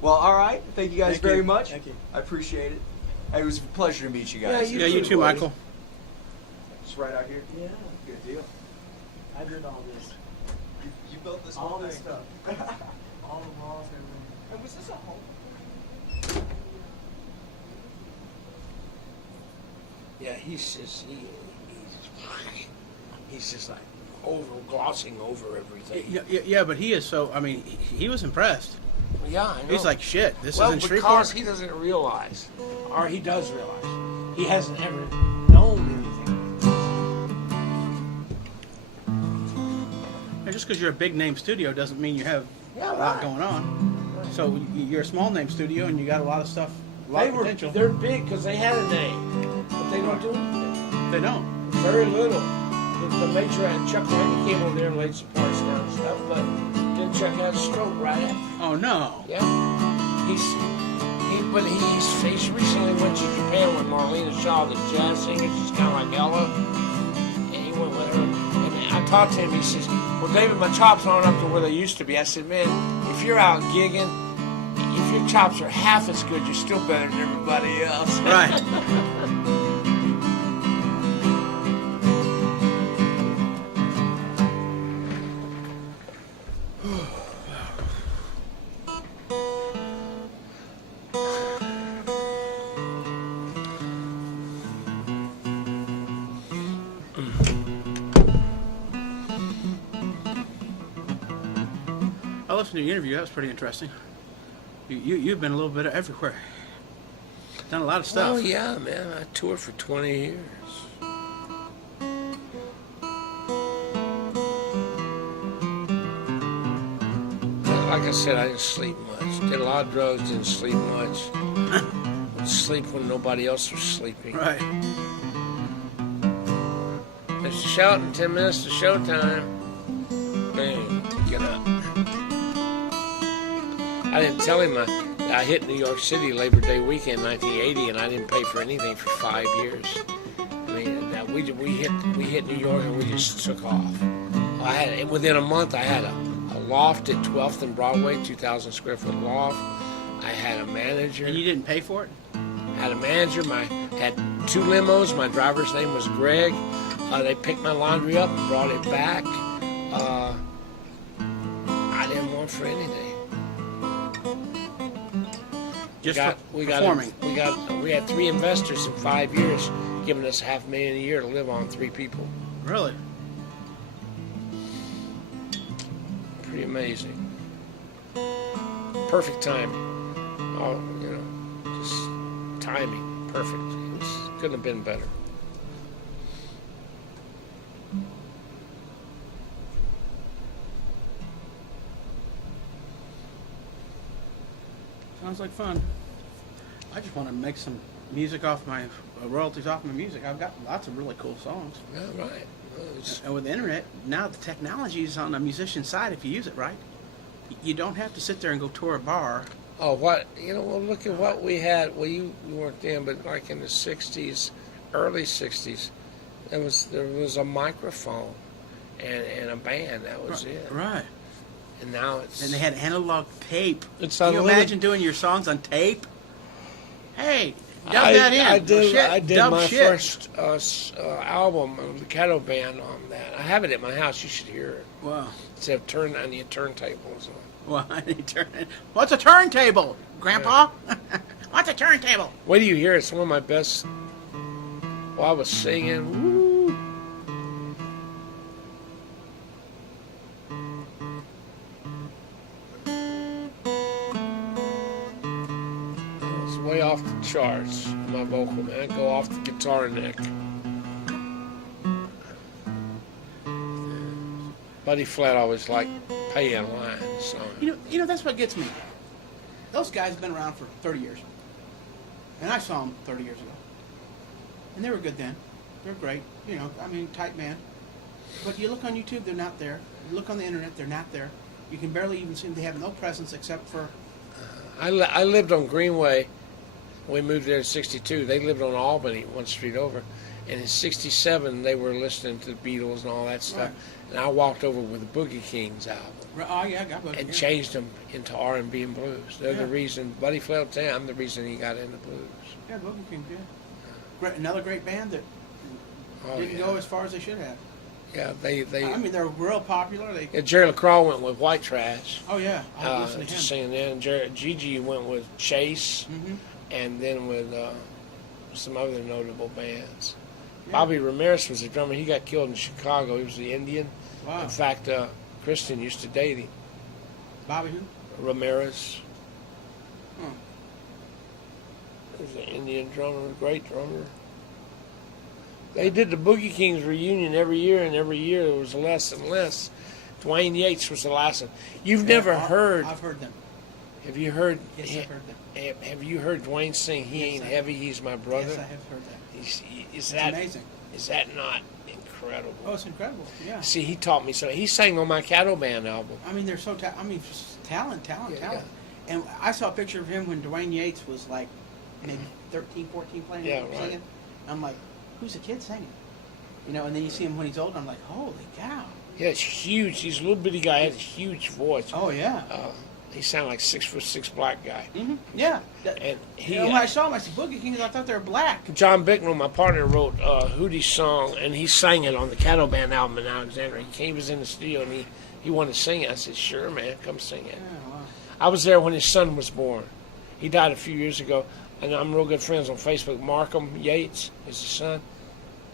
Well, all right. Thank you guys Thank very you. much. Thank you. I apprate it. It was a pleasure to meet you guys. Yeah, you too, Michael. Just right out here. Yeah, Good deal. I did all this. You built this All whole this thing. stuff. All the walls, everything. And was this a home? Yeah, he's just like glossing over everything. Yeah, but he is so. I mean, he was impressed. Yeah, I know. He's like, shit. This well, isn't because Shreveport. he doesn't realize, or he does realize, he hasn't ever known anything. And just because you're a big name studio doesn't mean you have a lot going on. Right. So you're a small name studio and you got a lot of stuff, a lot of potential. They're big because they had a name, but they don't do anything. They don't. Very little. The major and Chuck Randy came over there and laid some parts down and stuff, but then Chuck had a stroke right after. Oh no. Yeah. He's recently went to Japan with Marlena Shaw, the jazz singer. She's kind of like Ella. And he went with her. And I talked to him. He says, well, David, my chops aren't up to where they used to be. I said, man, if you're out gigging, if your chops are half as good, you're still better than everybody else. Right. I listened to your interview. That was pretty interesting. You've been a little bit everywhere. Done a lot of stuff. Oh, yeah, man. I toured for 20 years. Like I said, I didn't sleep much. Did a lot of drugs, didn't sleep much. Would sleep when nobody else was sleeping. Right. Mr. Shelton, 10 minutes to showtime. Boom, get up. I didn't tell him I hit New York City Labor Day weekend 1980, and I didn't pay for anything for 5 years. I mean, we hit New York and we just took off. Within a month, I had a loft at 12th and Broadway, 2,000 square foot loft. I had a manager. And you didn't pay for it? Had a manager. Had 2 limos. My driver's name was Greg. They picked my laundry up and brought it back. I didn't want for anything. Just we performing. We had 3 investors in 5 years, giving us $500,000 a year to live on 3 people. Really? Pretty amazing. Perfect timing. Oh, just timing. Perfect. Couldn't have been better. Sounds like fun. I just want to make some music off my royalties off my music. I've got lots of really cool songs. Yeah, right. Well, And with the internet, now the technology is on the musician's side if you use it right. You don't have to sit there and go tour a bar. oh, well, look at what we had. Well, you weren't then, but like in the 60s, early 60s, there was a microphone and a band. That was it. Right. And now it's... And they had analog tape. It's Can you unlimited. imagine doing your songs on tape? Hey, dub that in. I did, Shit, I did dub my shit. first album, the Cattle Band, on that. I have it at my house. You should hear it. Wow. Instead of I need turntables. Well, I need to turn. What's a turntable, Grandpa? What's a turntable? Wait till you hear it. It's one of my best. While I was singing, woo. It's way off the charts, my vocal, man. Go off the guitar neck. Buddy Flat always liked paying lines. So. You know that's what gets me. Those guys have been around for 30 years, and I saw them 30 years ago, and they were good then. They're great. Tight man. But you look on YouTube, they're not there. You look on the internet, they're not there. You can barely even see them. They have no presence except for. I lived on Greenway. We moved there in '62. They lived on Albany, one street over. And in '67, they were listening to the Beatles and all that stuff. Right. And I walked over with the Boogie Kings album Oh yeah, I got one. and changed them into R&B and blues. They're the Yeah. reason. Buddy Flat, I'm the reason he got into blues. Yeah, Boogie King, yeah. Great, another great band that Oh, didn't yeah. go as far as they should have. Yeah, they. I mean, they're real popular. Yeah, Jerry LaCroix went with White Trash. Oh yeah, I listen to him. Just singing that. And Gigi went with Chase, Mm-hmm. and then with some other notable bands. Yeah. Bobby Ramirez was a drummer. He got killed in Chicago. He was the Indian. Wow. In fact, Kristen used to date him. Bobby who? Ramirez. Hmm. He was an Indian drummer, great drummer. They did the Boogie Kings reunion every year, and every year there was less and less. Dwayne Yates was the last one. You've never heard. I've heard them. Have you heard? Yes, I've heard them. Have you heard Dwayne sing "He Yes, Ain't I- Heavy, He's My Brother"? Yes, I have heard that. Is It's that amazing. Is that not incredible? Oh, it's incredible. Yeah. See, he taught me so. He sang on my Cattle Band album. I mean, they're so just talent. Yeah. And I saw a picture of him when Dwayne Yates was like maybe 13, 14 playing, Yeah, right. singing. I'm like, who's the kid singing? You know, and then you see him when he's older. I'm like, holy cow. Yeah, it's huge. He's a little bitty guy. Has a huge voice. Oh yeah. He sounded like 6'6" black guy. Mm-hmm. Yeah. And he, You know, when I saw him, I said, Boogie Kings, I thought they were black. John Bicknell, my partner, wrote Hootie's song, and he sang it on the Cattle Band album in Alexandria. He was in the studio, and he wanted to sing it. I said, sure, man, come sing it. Yeah, wow. I was there when his son was born. He died a few years ago, and I'm real good friends on Facebook. Markham Yates is his son.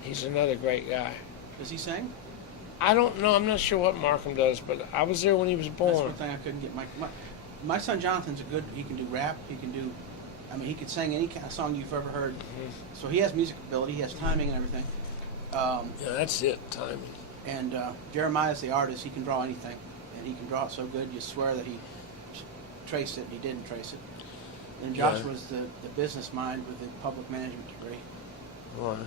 He's another great guy. Does he sing? I don't know. I'm not sure what Markham does, but I was there when he was That's born. one thing I couldn't get. My son Jonathan's he can do rap, he can do, I mean, he could sing any kind of song you've ever heard. So he has music ability, he has timing and everything. Yeah, that's it, timing. And Jeremiah's the artist, he can draw anything. And he can draw it so good, you swear that he traced it, and he didn't trace it. And Josh Yeah. was the business mind with the public management degree. Right.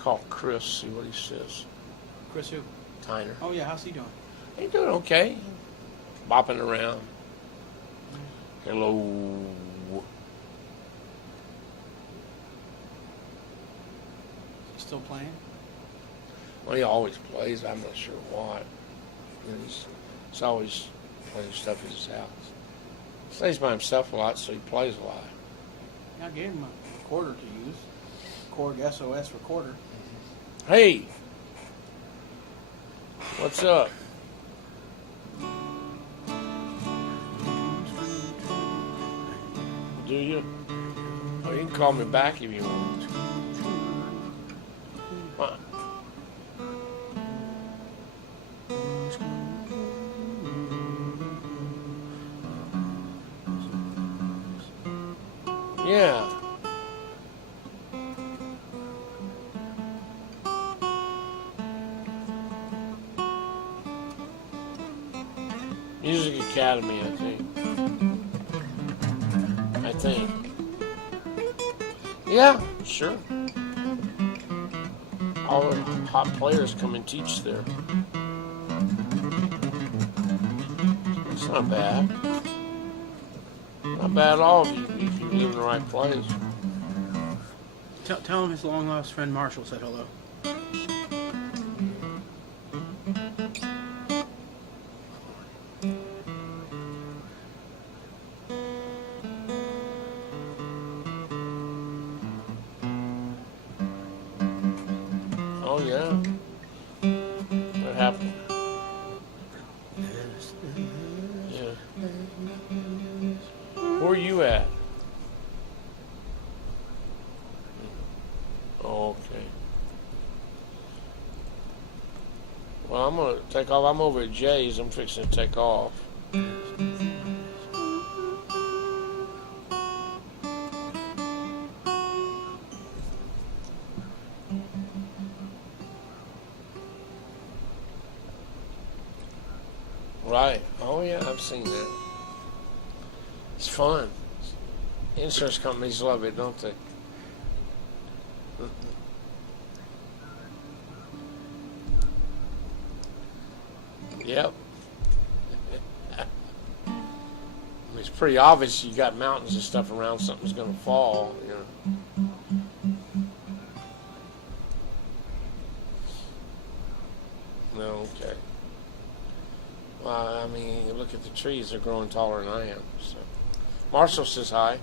Call Chris, see what he says. Chris who? Tyner. Oh yeah, how's he doing? He's doing okay. Bopping around. Hello. Still playing? Well, he always plays. I'm not sure why. You know, he's always playing stuff at his house. He stays by himself a lot, so he plays a lot. I gave him a recorder to use. Korg SOS recorder. Hey! What's up? Do you? Oh, you can call me back if you want. What? Yeah. Music Academy, I think. Yeah, sure. All the hot players come and teach there. It's not bad. Not bad at all if you live in the right place. Tell him his long lost friend Marshall said hello. Oh, yeah. What happened? Yeah. Where are you at? Oh, okay. Well, I'm going to take off. I'm over at Jay's. I'm fixing to take off. Right. Oh, yeah, I've seen that. It's fun. Insurance companies love it, don't they? Yep. It's pretty obvious you got mountains and stuff around, something's going to fall, you know. No, okay. Well, I mean, you look at the trees, they're growing taller than I am. So. Marshall says hi.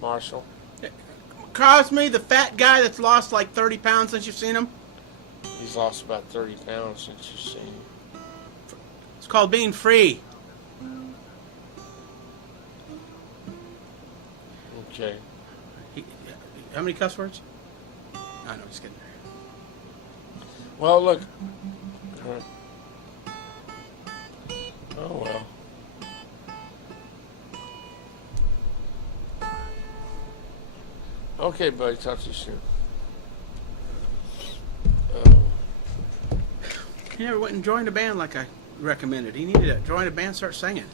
Marshall. Cosme, the fat guy that's lost like 30 pounds since you've seen him? He's lost about 30 pounds since you've seen him. It's called being free. Okay. How many cuss words? I know, just kidding. Well, look. Oh, well. Okay, buddy. Talk to you soon. He never went and joined a band like I recommended. He needed to join a band, start singing.